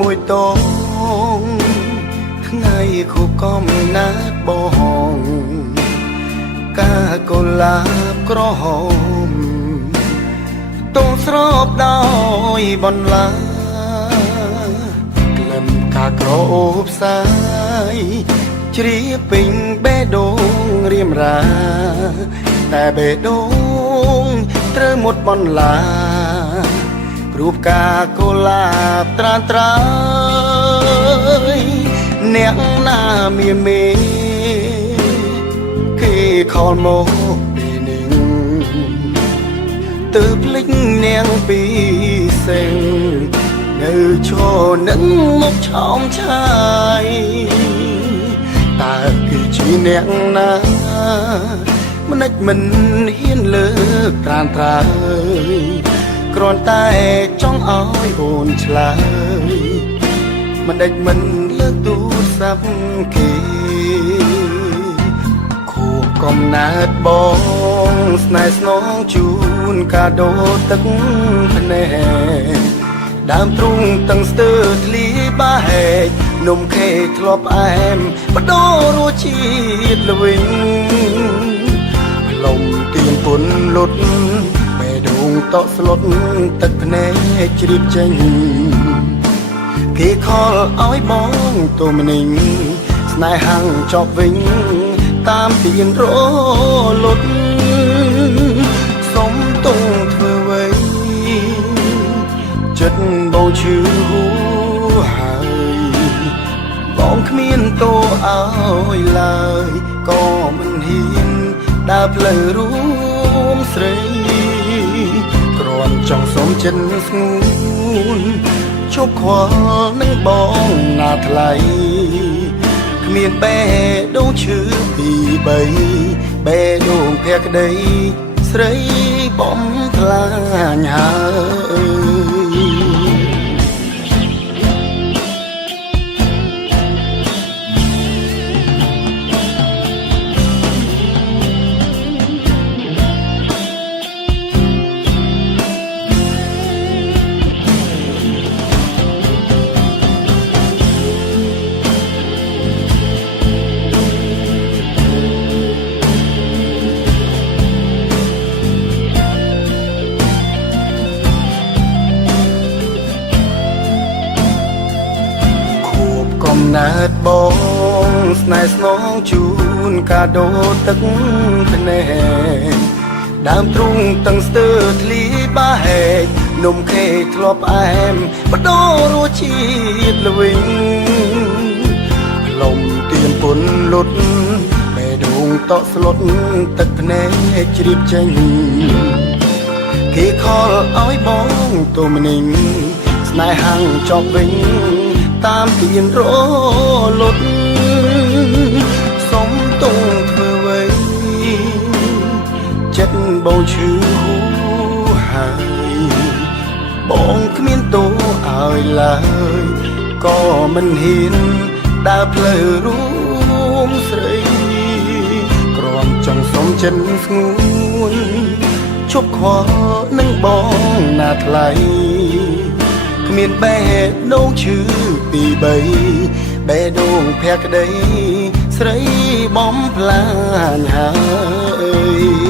មួយតងថ្ងៃខូបកំណាត់បងកាកុលាបក្រហមតងស្របដោយបន្លាក្លិនកាក្រអូបសាយជ្រាបពេញបេះដូងរៀមរាតែបេះដូងត្រូវមុតបន្លារូបកាកុលាបត្រានត្រើយអ្នកណាមានមេគេខលមកពីនឹងទៅភ្លេចនាងពីសេងនៅឈរនឹងមកឆោមឆាយតើគឺជាអ្នកណាមិនមិនហ៊ានលើកត្រានត្រើយគ្រាន់តែចង់ឲ្យអូនឆ្លើយមិនដេចមិនលើកទូរស័ព្ទគេខួបកំណើតបងស្នេហ៍ស្នងជូនកាដូទឹកភ្នែកដើមទ្រូងទាំងស្ទើរធ្លីបាហែកនំខេកធ្លាប់អែមបដូររសជាតិល្វីងលំទៀនពុនលុតបេះដូងតក់ស្លុតទឹកភ្នែកជ្រាបចេញគេខលឲ្យបងទូមនិញស្នេហាំងចប់វិញតាមទៀនរលត់សុំទងធ្វើໄວចិត្តបងឈឺហួហើយបងគ្មានតោឲ្យឡើយក៏មិនហ៊ានដើរផ្លូវរួមស្រីគ្រាន់ចង់សុំចិត្តស្ងួនជប់ខ្វល់នឹងបងណាថ្លៃគ្មានបេះដូងឈឺពី3បេះដូងភក្តីស្រីបំផ្លាញហើយកំណើតបងស្នេហ៍ស្នងជូនកាដូទឹកភ្នែកដើមទ្រូងទាំងស្ទើរធ្លីបាហែកនំខេកធ្លាប់អែមបដូររសជាតិល្វីងលំទៀនពុនលុតបេះដូងតក់ស្លុតទឹកភ្នែកជ្រាបចេញគេខលឲ្យបងទូមនិញស្នេហាំងចប់វិញតាមទៀនរលត់សុំទងធ្វើໄວចិត្តបងឈឺហួហើយបងគ្មានតោឲ្យឡើយក៏មិនហ៊ានដើរផ្លូវរួមស្រីគ្រាន់ចង់សុំចិត្តស្ងួនជប់ខ្វល់នឹងបងណាថ្លៃគ្មានបេះដូងឈឺពី3បេះដូងភក្តីស្រីបំផ្លាញហើយ